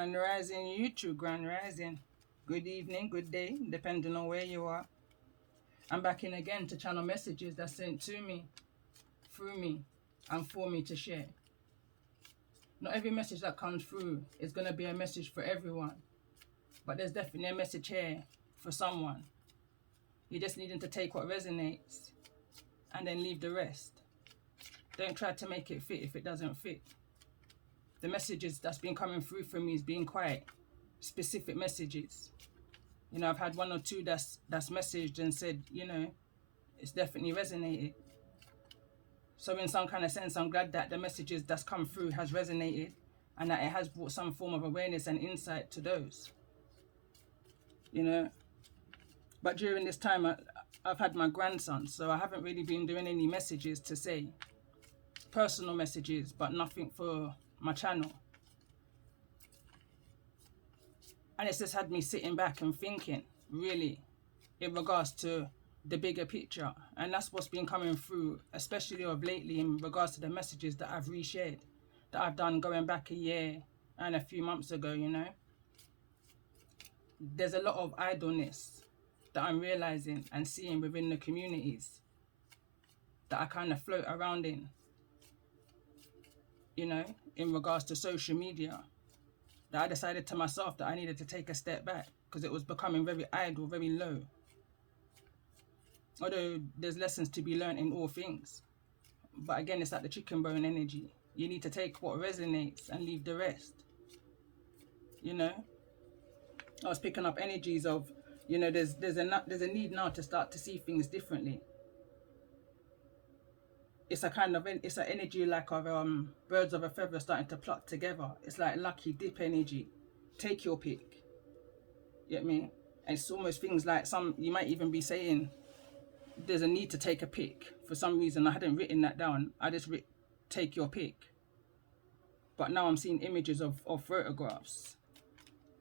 Grand Rising YouTube, Grand Rising. Good evening, good day, depending on where you are. I'm back in again to channel messages that's sent to me, through me, and for me to share. Not every message that comes through is going to be a message for everyone, but there's definitely a message here for someone. You're just needing to take what resonates and then leave the rest. Don't try to make it fit if it doesn't fit. The messages that's been coming through for me has been quite specific messages. You know, I've had one or two that's messaged and said, you know, it's definitely resonated. So in some kind of sense, I'm glad that the messages that's come through has resonated and that it has brought some form of awareness and insight to those. You know, but during this time, I've had my grandson, so I haven't really been doing any messages to say. Personal messages, but nothing for my channel. And it's just had me sitting back and thinking, really, in regards to the bigger picture. And that's what's been coming through, especially of lately, in regards to the messages that I've reshared, that I've done going back a year and a few months ago, you know. There's a lot of idleness that I'm realizing and seeing within the communities that I kind of float around in, you know, in regards to social media, that I decided to myself that I needed to take a step back because it was becoming very idle, very low. Although there's lessons to be learned in all things. But again, it's like the chicken bone energy. You need to take what resonates and leave the rest. You know? I was picking up energies of, you know, there's a need now to start to see things differently. It's a kind of, it's an energy like of birds of a feather starting to pluck together. It's like lucky dip energy. Take your pick. You get me? And it's almost things like you might even be saying, there's a need to take a pick. For some reason, I hadn't written that down. I just take your pick. But now I'm seeing images of photographs.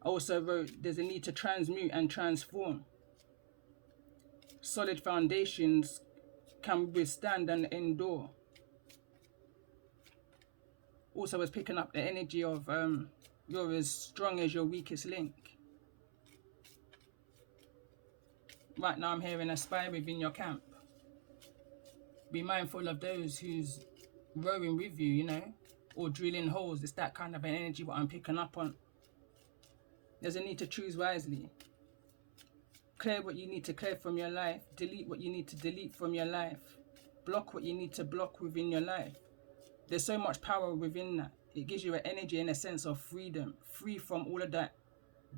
I also wrote, there's a need to transmute and transform. Solid foundations can withstand and endure. Also was picking up the energy of you're as strong as your weakest link. Right now I'm hearing aspire within your camp. Be mindful of those who's rowing with you, you know, or drilling holes. It's that kind of an energy what I'm picking up on. There's a need to choose wisely. Clear what you need to clear from your life. Delete what you need to delete from your life. Block what you need to block within your life. There's so much power within that. It gives you an energy and a sense of freedom. Free from all of that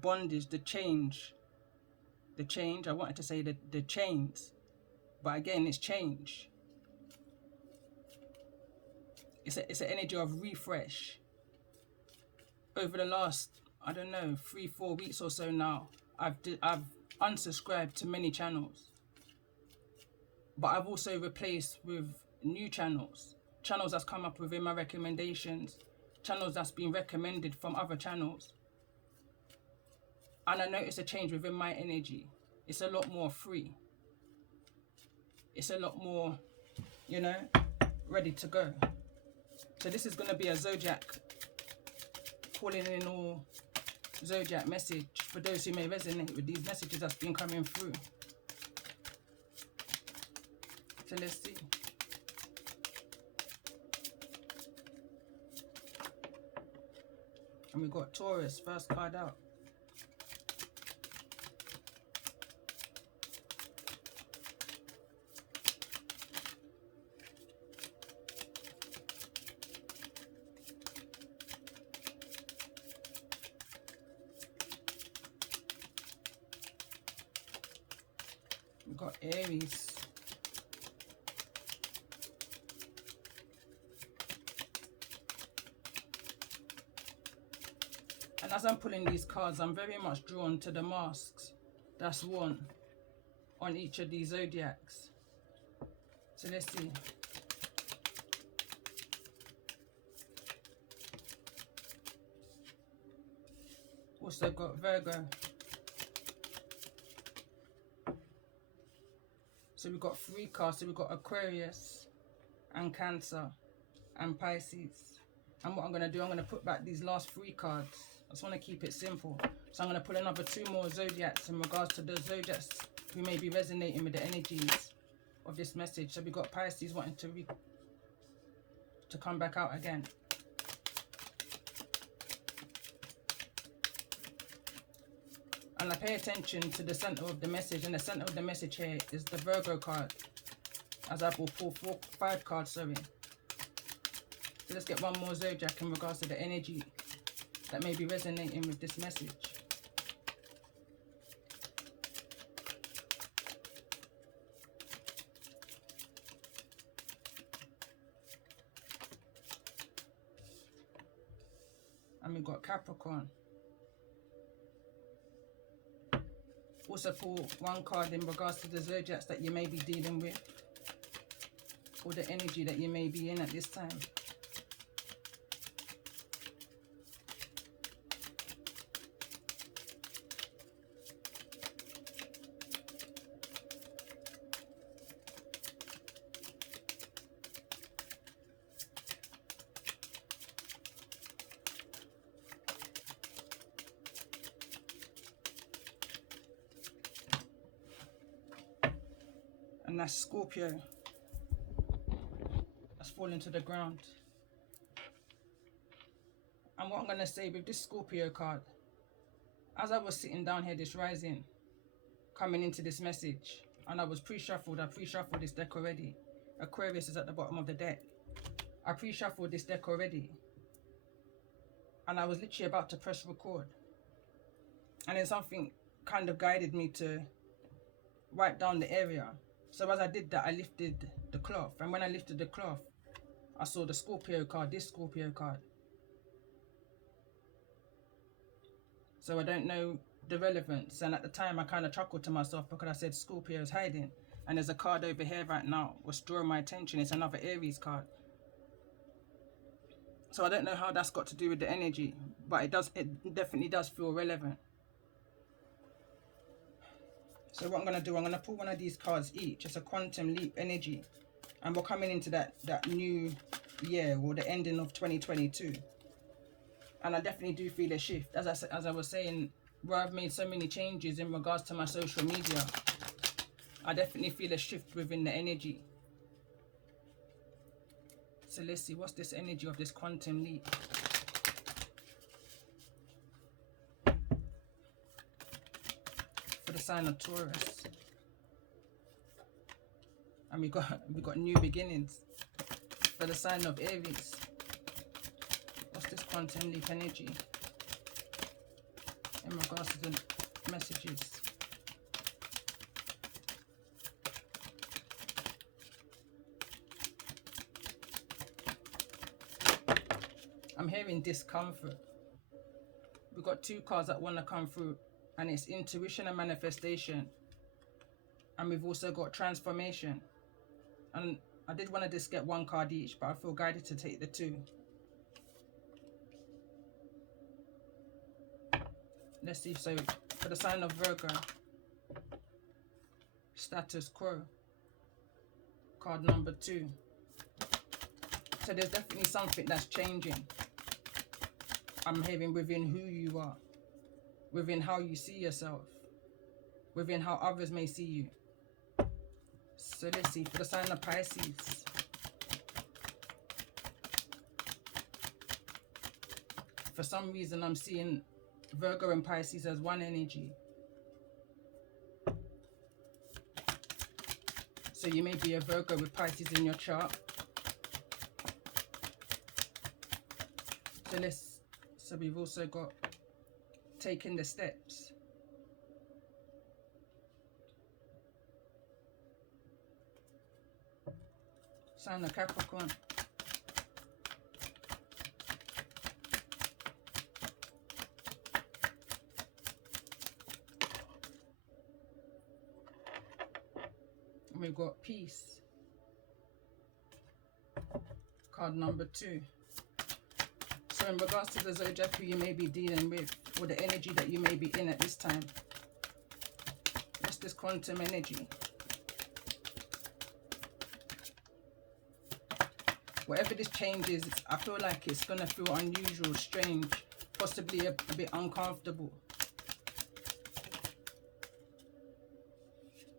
bondage, the change. The change, I wanted to say the chains. But again, it's change. It's an energy of refresh. Over the last, I don't know, 3-4 weeks or so now, I've unsubscribed to many channels, but I've also replaced with new channels that's come up within my recommendations, channels that's been recommended from other channels, and I notice a change within my energy. It's a lot more free. It's a lot more, you know, ready to go. So this is going to be a zodiac, calling in all zodiac message for those who may resonate with these messages that's been coming through. So let's see. And we got Taurus, first card out. We got Aries. And as I'm pulling these cards, I'm very much drawn to the masks that's worn on each of these zodiacs. So let's see. Also got Virgo. So we've got 3 cards. So we've got Aquarius and Cancer and Pisces. And what I'm going to do, I'm going to put back these last 3 cards I just want to keep it simple. So I'm going to pull another 2 more zodiacs in regards to the zodiacs who may be resonating with the energies of this message. So we got Pisces wanting to come back out again. And I pay attention to the center of the message, and the center of the message here is the Virgo card, as I will pull 5 cards, sorry. So let's get one more zodiac in regards to the energy that may be resonating with this message. And we got Capricorn. Also pull 1 card in regards to the zodiacs that you may be dealing with, or the energy that you may be in at this time. And that's Scorpio. That's fallen to the ground. And what I'm going to say with this Scorpio card, as I was sitting down here this rising, coming into this message, and I was pre-shuffled, I pre-shuffled this deck already. Aquarius is at the bottom of the deck. I pre-shuffled this deck already. And I was literally about to press record. And then something kind of guided me to wipe down the area. So as I did that, I lifted the cloth. And when I lifted the cloth, I saw the Scorpio card, this Scorpio card. So I don't know the relevance. And at the time, I kind of chuckled to myself because I said Scorpio is hiding. And there's a card over here right now what's drawing my attention. It's another Aries card. So I don't know how that's got to do with the energy. But it definitely does feel relevant. So what I'm going to do, I'm going to pull one of these cards each. It's a quantum leap energy. And we're coming into that new year, or the ending of 2022. And I definitely do feel a shift. As I was saying, where I've made so many changes in regards to my social media, I definitely feel a shift within the energy. So let's see, what's this energy of this quantum leap? For the sign of Taurus. And we got new beginnings for the sign of Aries. What's this quantum leap energy in regards to the messages? I'm hearing discomfort. We've got 2 cards that want to come through, and it's intuition and manifestation. And we've also got transformation. And I did want to just get 1 card each, but I feel guided to take the 2. Let's see. So for the sign of Virgo, status quo, card number 2. So there's definitely something that's changing. I'm hearing within who you are, within how you see yourself, within how others may see you. So let's see, for the sign of Pisces. For some reason, I'm seeing Virgo and Pisces as one energy. So you may be a Virgo with Pisces in your chart. So we've also got taking the steps. Sign of Capricorn. And we've got peace. Card number 2. So in regards to the zodiac who you may be dealing with, or the energy that you may be in at this time, what's this quantum energy? Whatever this change is, I feel like it's going to feel unusual, strange, possibly a bit uncomfortable.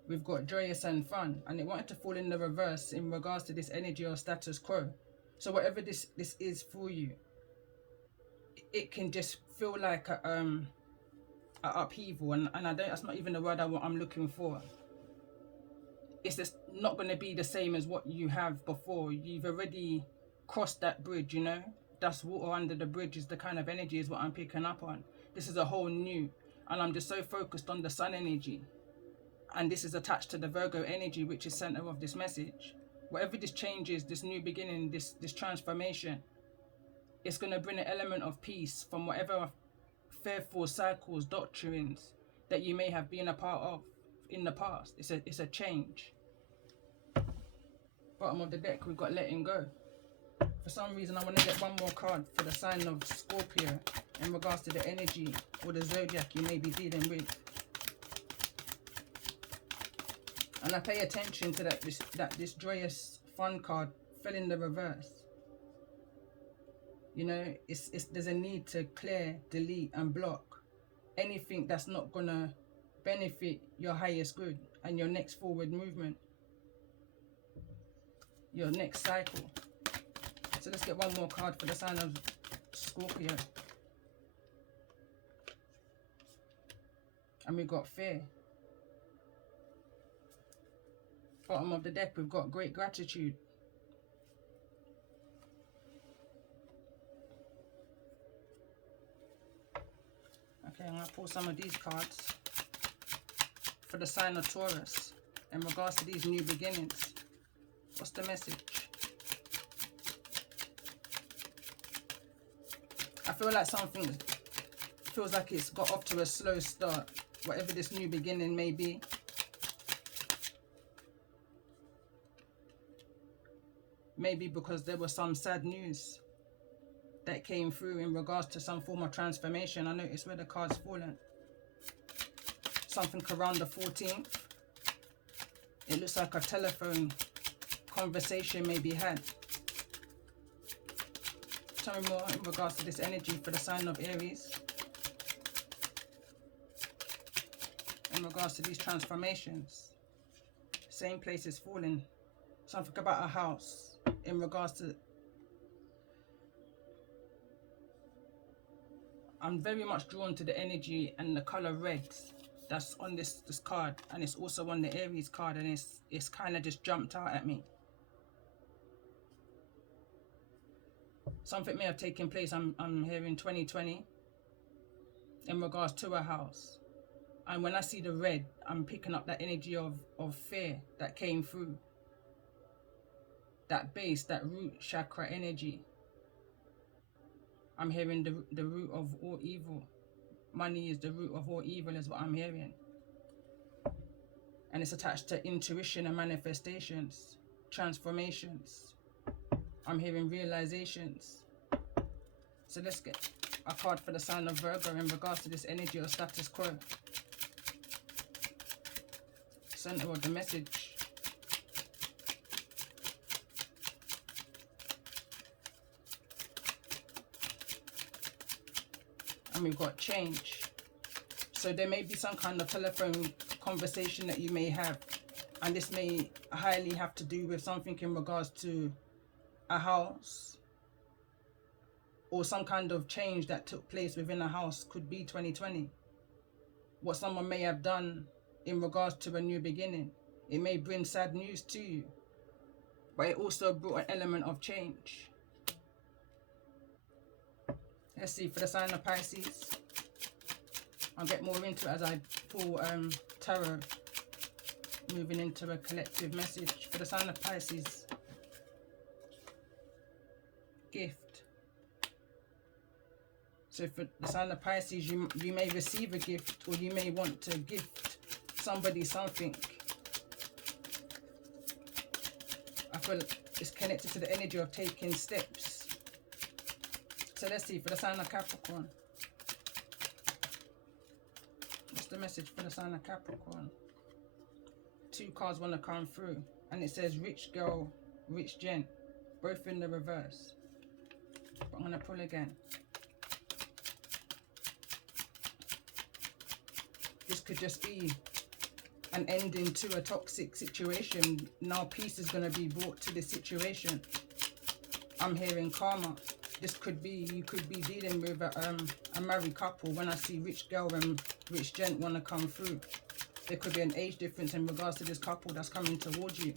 We've got joyous and fun, and it wanted to fall in the reverse in regards to this energy or status quo. So whatever this is for you, it can just feel like a upheaval, and I don't, that's not even the word I'm looking for. It's just not going to be the same as what you have before. You've already crossed that bridge, you know. That's water under the bridge is the kind of energy is what I'm picking up on. This is a whole new, and I'm just so focused on the sun energy, and this is attached to the Virgo energy, which is center of this message. Whatever this change is, this new beginning, this transformation, it's going to bring an element of peace from whatever fearful cycles, doctrines that you may have been a part of in the past. It's a change. Bottom of the deck, we've got letting go. For some reason, I want to get one more card for the sign of Scorpio in regards to the energy or the zodiac you may be dealing with. And I pay attention to this joyous fun card fell in the reverse. You know, there's a need to clear, delete and block anything that's not gonna benefit your highest good and your next forward movement, your next cycle. So let's get one more card for the sign of Scorpio. And we've got fear. Bottom of the deck, we've got great gratitude. Okay, I'm going to pull some of these cards for the sign of Taurus in regards to these new beginnings. What's the message? I feel like something feels like it's got off to a slow start, whatever this new beginning may be. Maybe because there was some sad news that came through in regards to some form of transformation. I noticed where the card's fallen. Something around the 14th. It looks like a telephone conversation may be had. Tell me more in regards to this energy for the sign of Aries. In regards to these transformations. Same place is falling. Something about a house. In regards to, I'm very much drawn to the energy and the color red that's on this card, and it's also on the Aries card, and it's kind of just jumped out at me. Something may have taken place, I'm hearing 2020 in regards to a house, and when I see the red, I'm picking up that energy of fear that came through. That base, that root chakra energy. I'm hearing the root of all evil. Money is the root of all evil is what I'm hearing. And it's attached to intuition and manifestations, transformations. I'm hearing realizations. So let's get a card for the sign of Virgo in regards to this energy or status quo. Center of the message. And we've got change. So there may be some kind of telephone conversation that you may have, and this may highly have to do with something in regards to a house or some kind of change that took place within a house. Could be 2020. What someone may have done in regards to a new beginning. It may bring sad news to you, but it also brought an element of change. Let's see for the sign of Pisces. I'll get more into it as I pull tarot, moving into a collective message. For the sign of Pisces, gift. So for the sign of Pisces, you may receive a gift, or you may want to gift somebody something. I feel it's connected to the energy of taking steps. So let's see for the sign of Capricorn. What's the message for the sign of Capricorn? Two cards want to come through, and it says rich girl, rich gent, both in the reverse. But I'm going to pull again. could just be an ending to a toxic situation. Now peace is going to be brought to the situation. I'm hearing karma. This could be, you could be dealing with a married couple. When I see rich girl and rich gent want to come through, there could be an age difference in regards to this couple that's coming towards you.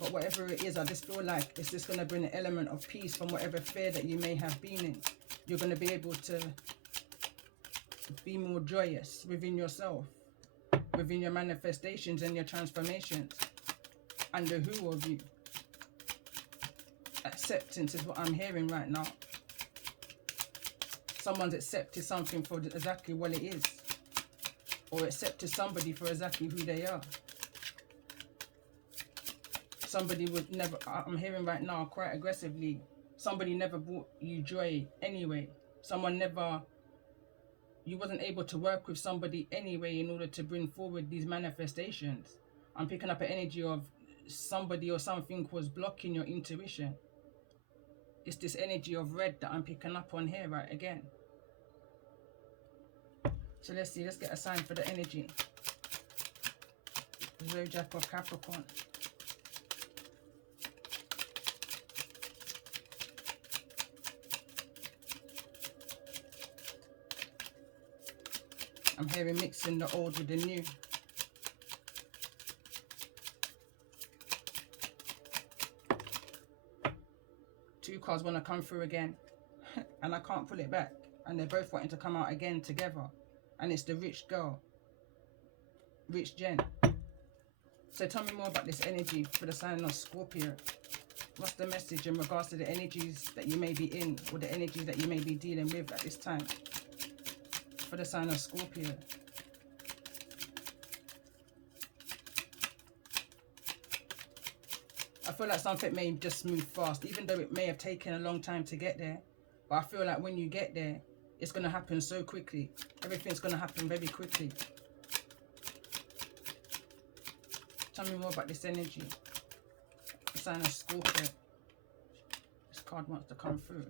But whatever it is, I just feel like it's just going to bring an element of peace from whatever fear that you may have been in. You're going to be able to be more joyous within yourself, within your manifestations and your transformations, and the who of you. Acceptance is what I'm hearing right now. Someone's accepted something for exactly what it is, or accepted somebody for exactly who they are. Somebody would never, I'm hearing right now quite aggressively, somebody never brought you joy anyway. Someone never, you wasn't able to work with somebody anyway in order to bring forward these manifestations. I'm picking up an energy of somebody or something was blocking your intuition. It's this energy of red that I'm picking up on here, right, again. So let's see, let's get a sign for the energy. Zodiac of Capricorn. I'm hearing mixing the old with the new. Two cards want to come through again. And I can't pull it back. And they're both wanting to come out again together. And it's the rich girl. Rich gent. So tell me more about this energy for the sign of Scorpio. What's the message in regards to the energies that you may be in, or the energies that you may be dealing with at this time? For the sign of Scorpio. I feel like something may just move fast, even though it may have taken a long time to get there. But I feel like when you get there, it's going to happen so quickly. Everything's going to happen very quickly. Tell me more about this energy. The sign of Scorpio. This card wants to come through.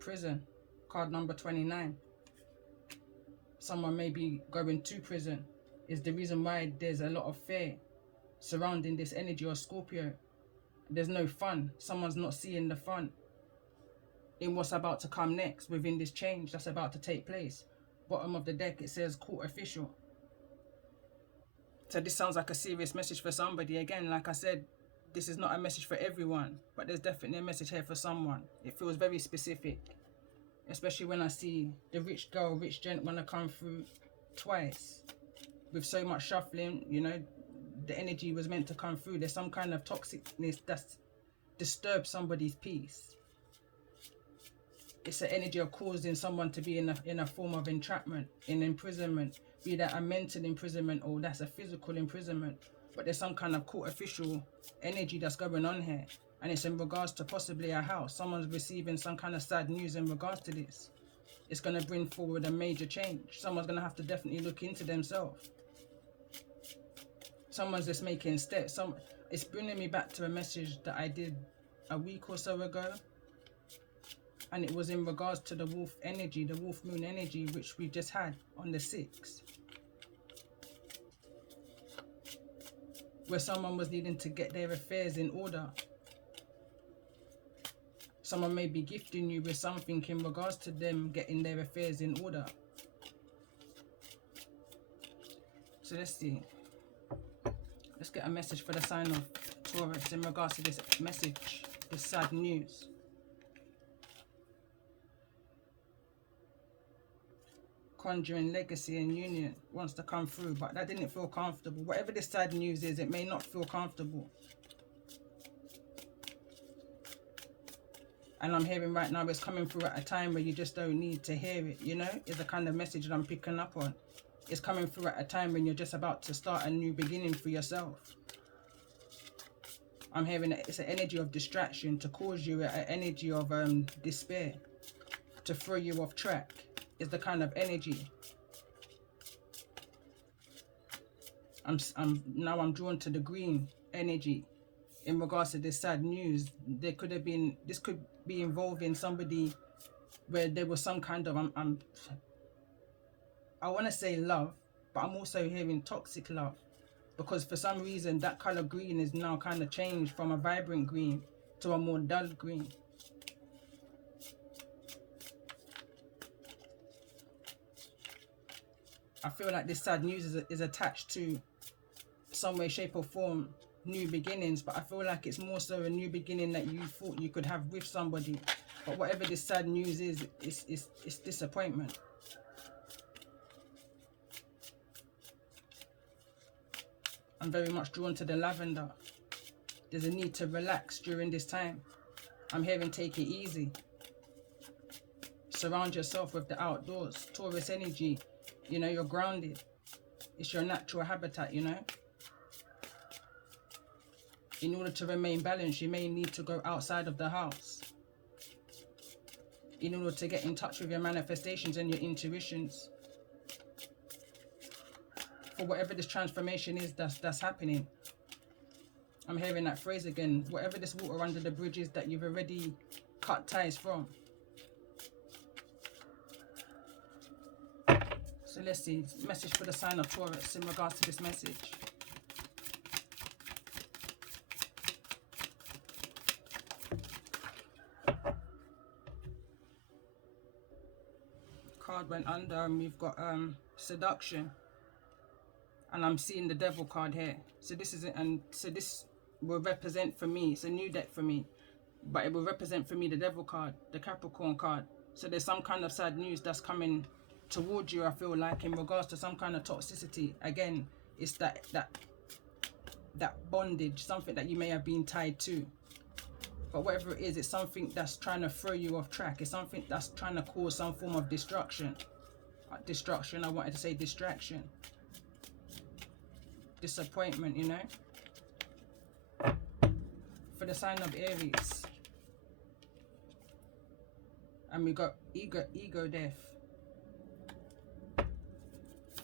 Prison. Card number 29. Someone may be going to prison. Is the reason why there's a lot of fear surrounding this energy of Scorpio. There's no fun. Someone's not seeing the fun in what's about to come next within this change that's about to take place. Bottom of the deck, it says court official. So this sounds like a serious message for somebody. Again, like I said, this is not a message for everyone, but there's definitely a message here for someone. It feels very specific, especially when I see the rich girl, rich gent want to come through twice with so much shuffling. You know, the energy was meant to come through. There's some kind of toxicness that's disturbed somebody's peace. It's the energy of causing someone to be in a form of entrapment, in imprisonment, be that a mental imprisonment or that's a physical imprisonment. But there's some kind of court official energy that's going on here. And it's in regards to possibly a house. Someone's receiving some kind of sad news in regards to this. It's going to bring forward a major change. Someone's going to have to definitely look into themselves. Someone's just making steps. It's bringing me back to a message that I did a week or so ago. And it was in regards to the wolf energy, the wolf moon energy, which we just had on the 6th. Where someone was needing to get their affairs in order. Someone may be gifting you with something in regards to them getting their affairs in order. So let's see. Let's get a message for the sign of Taurus in regards to this message, this sad news. Conjuring legacy and union wants to come through, but that didn't feel comfortable. Whatever this sad news is, it may not feel comfortable. And I'm hearing right now it's coming through at a time where you just don't need to hear it, you know? It's the kind of message that I'm picking up on. It's coming through at a time when you're just about to start a new beginning for yourself. I'm hearing that it's an energy of distraction to cause you an energy of despair, to throw you off track. Is the kind of energy. I'm drawn to the green energy in regards to this sad news. There could have been, this could be involving somebody where there was some kind of, I want to say love, but I'm also hearing toxic love, because for some reason that color green is now kind of changed from a vibrant green to a more dull green. I feel like this sad news is attached to some way, shape or form new beginnings, but I feel like it's more so a new beginning that you thought you could have with somebody. But whatever this sad news is, it's disappointment. I'm very much drawn to the lavender. There's a need to relax during this time. I'm hearing take it easy. Surround yourself with the outdoors. Taurus energy, you know, you're grounded. It's your natural habitat, you know. In order to remain balanced, you may need to go outside of the house in order to get in touch with your manifestations and your intuitions. For whatever this transformation is that's happening. I'm hearing that phrase again. Whatever this water under the bridge is that you've already cut ties from. So let's see. Message for the sign of Taurus in regards to this message. Card went under and we've got seduction. And I'm seeing the devil card here. So this is it, and so this will represent for me, it's a new deck for me, but it will represent for me the devil card, the Capricorn card. So there's some kind of sad news that's coming towards you, I feel like, in regards to some kind of toxicity. Again, it's that bondage, something that you may have been tied to. But whatever it is, it's something that's trying to throw you off track. It's something that's trying to cause some form of destruction. I wanted to say distraction. Disappointment, you know. For the sign of Aries. And we got ego death.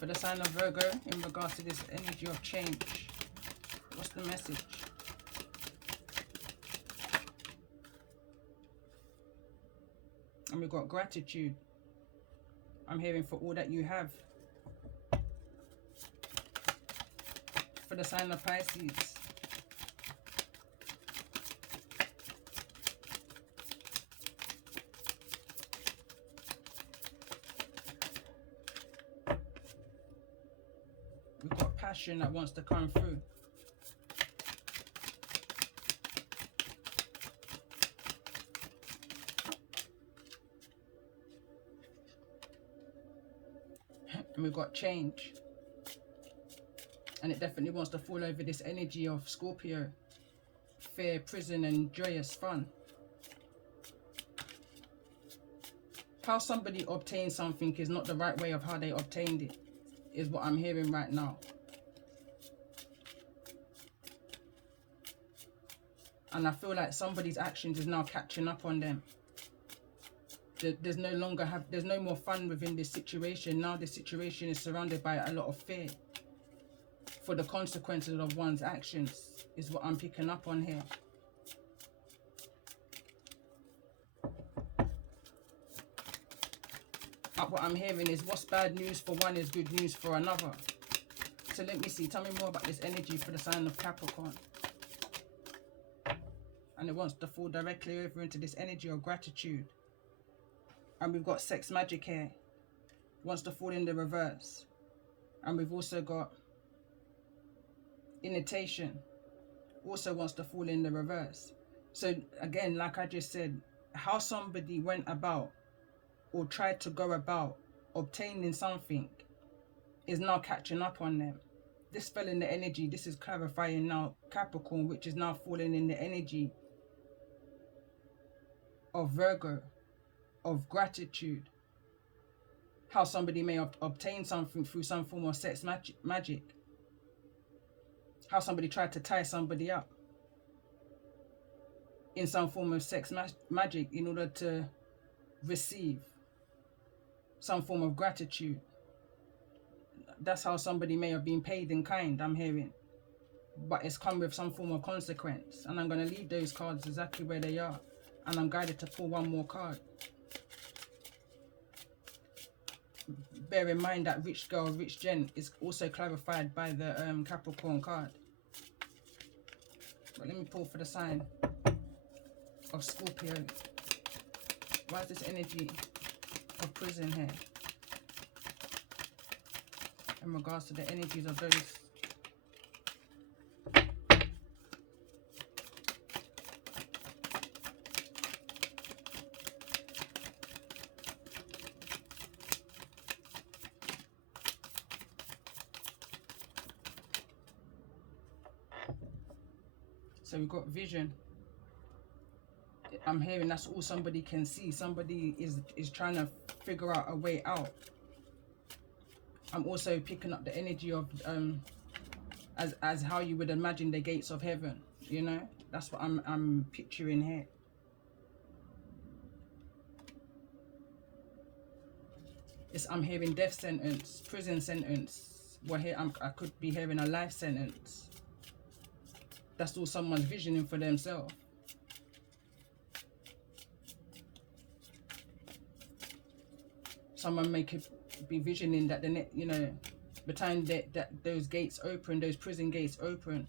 For the sign of Virgo, in regards to this energy of change. What's the message? And we got gratitude. I'm hearing for all that you have. For the sign of Pisces. We've got passion that wants to come through. And we've got change. And it definitely wants to fall over this energy of Scorpio. Fear, prison, and joyous fun. How somebody obtained something is not the right way of how they obtained it, is what I'm hearing right now. And I feel like somebody's actions is now catching up on them. There's no more fun within this situation. Now this situation is surrounded by a lot of fear for the consequences of one's actions, is what I'm picking up on here. What I'm hearing is what's bad news for one is good news for another. So let me see. Tell me more about this energy for the sign of Capricorn. And it wants to fall directly over into this energy of gratitude. And we've got sex magic here. Wants to fall in the reverse. And we've also got invitation. Also wants to fall in the reverse. So again, like I just said, how somebody went about or tried to go about obtaining something is now catching up on them. This fell in the energy. This is clarifying now Capricorn, which is now falling in the energy of Virgo, of gratitude. How somebody may obtain something through some form of sex magic. How somebody tried to tie somebody up in some form of sex magic in order to receive some form of gratitude. That's how somebody may have been paid in kind, I'm hearing. But it's come with some form of consequence. And I'm going to leave those cards exactly where they are. And I'm guided to pull one more card. bear in mind that rich girl, rich gent is also clarified by the Capricorn card. But let me pull for the sign of Scorpio. Why is this energy of prison here? In regards to the energies of those. So we've got vision. I'm hearing that's all somebody can see. Somebody is trying to figure out a way out. I'm also picking up the energy of as how you would imagine the gates of heaven, you know? That's what I'm picturing here. I'm hearing death sentence, prison sentence. Well, here I could be hearing a life sentence. That's all someone's visioning for themselves. Someone may be visioning that you know, the time that those gates open, those prison gates open,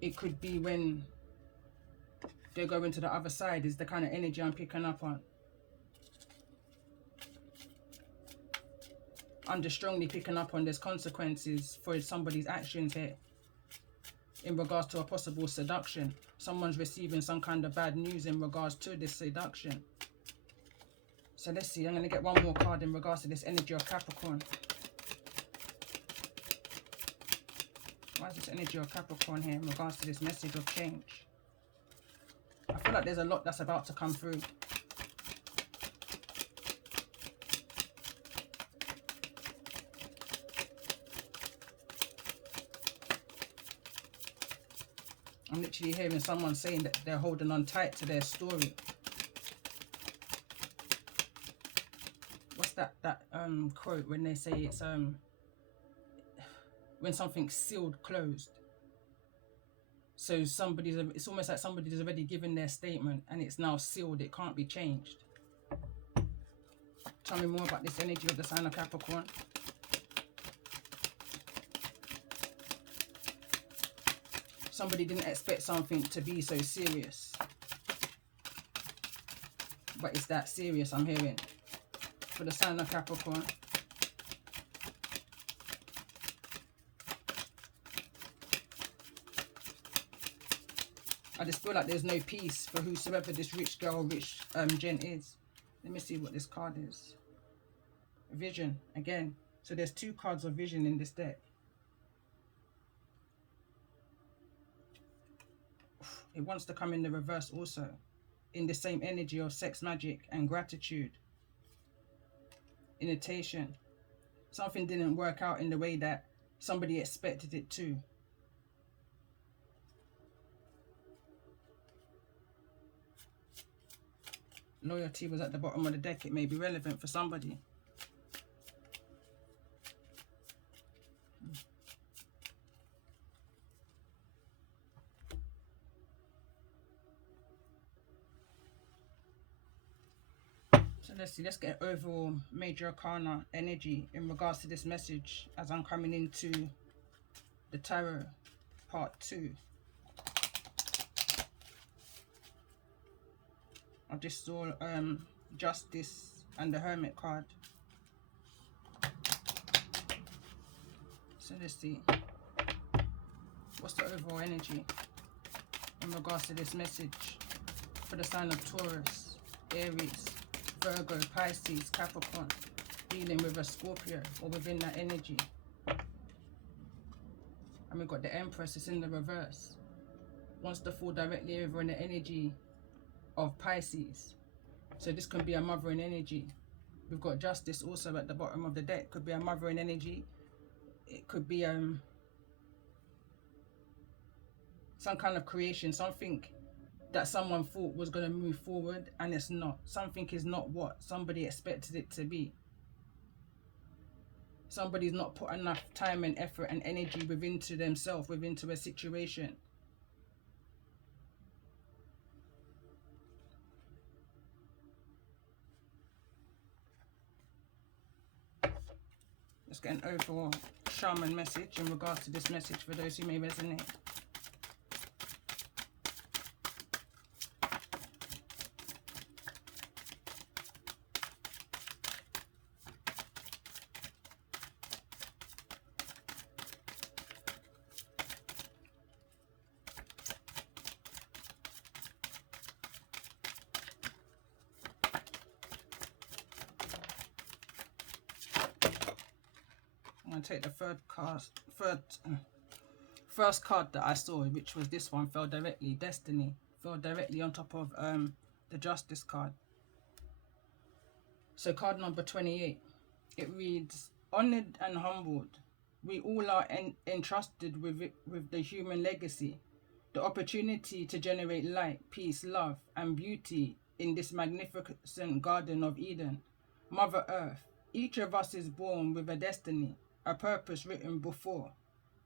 it could be when they're going to the other side. Is the kind of energy I'm picking up on. I'm just strongly picking up on there's consequences for somebody's actions here. In regards to a possible seduction. Someone's receiving some kind of bad news in regards to this seduction. So let's see. I'm going to get one more card in regards to this energy of Capricorn. Why is this energy of Capricorn here in regards to this message of change? I feel like there's a lot that's about to come through. I'm literally hearing someone saying that they're holding on tight to their story. What's that quote when they say it's when something's sealed, closed? So it's almost like somebody's already given their statement and it's now sealed. It can't be changed. Tell me more about this energy of the sign of Capricorn. Somebody didn't expect something to be so serious. But it's that serious, I'm hearing. For the sign of Capricorn. I just feel like there's no peace for whosoever this rich girl, rich gent is. Let me see what this card is. Vision, again. So there's two cards of vision in this deck. It wants to come in the reverse also. In the same energy of sex, magic, and gratitude. Invitation. Something didn't work out in the way that somebody expected it to. Loyalty was at the bottom of the deck. It may be relevant for somebody. So let's see. Let's get overall major arcana energy in regards to this message as I'm coming into the tarot part 2. I just saw Justice and the Hermit card. So let's see. What's the overall energy in regards to this message for the sign of Taurus, Aries, Virgo, Pisces, Capricorn, dealing with a Scorpio or within that energy? And we've got the Empress, it's in the reverse. Wants to fall directly over in the energy of Pisces. So this can be a mothering energy. We've got Justice also at the bottom of the deck. Could be a mothering energy. It could be some kind of creation, something that someone thought was going to move forward and it's not. Something is not what somebody expected it to be. Somebody's not put enough time and effort and energy within to themselves, within to a situation. Let's get an overall shaman message in regards to this message for those who may resonate. I'm going to take the first card that I saw, which was this one, fell directly, Destiny, fell directly on top of the Justice card. So card number 28, it reads, honoured and humbled, we all are entrusted with the human legacy, the opportunity to generate light, peace, love and beauty in this magnificent Garden of Eden, Mother Earth. Each of us is born with a destiny, a purpose written before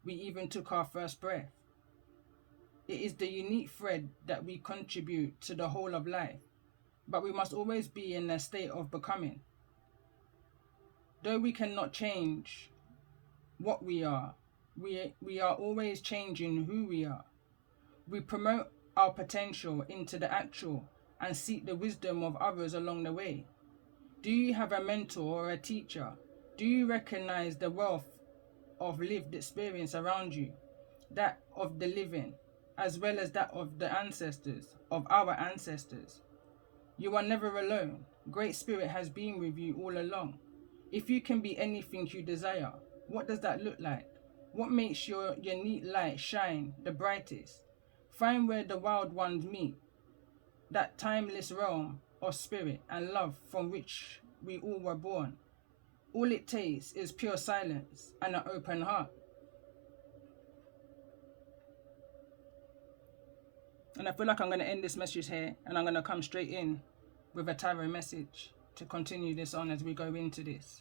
we even took our first breath. It is the unique thread that we contribute to the whole of life, but we must always be in a state of becoming. Though we cannot change what we are always changing who we are. We promote our potential into the actual and seek the wisdom of others along the way. Do you have a mentor or a teacher? Do you recognize the wealth of lived experience around you, that of the living, as well as that of the ancestors, of our ancestors? You are never alone. Great Spirit has been with you all along. If you can be anything you desire, what does that look like? What makes your unique light shine the brightest? Find where the wild ones meet, that timeless realm of spirit and love from which we all were born. All it takes is pure silence and an open heart. And I feel like I'm going to end this message here, and I'm going to come straight in with a tarot message to continue this on as we go into this.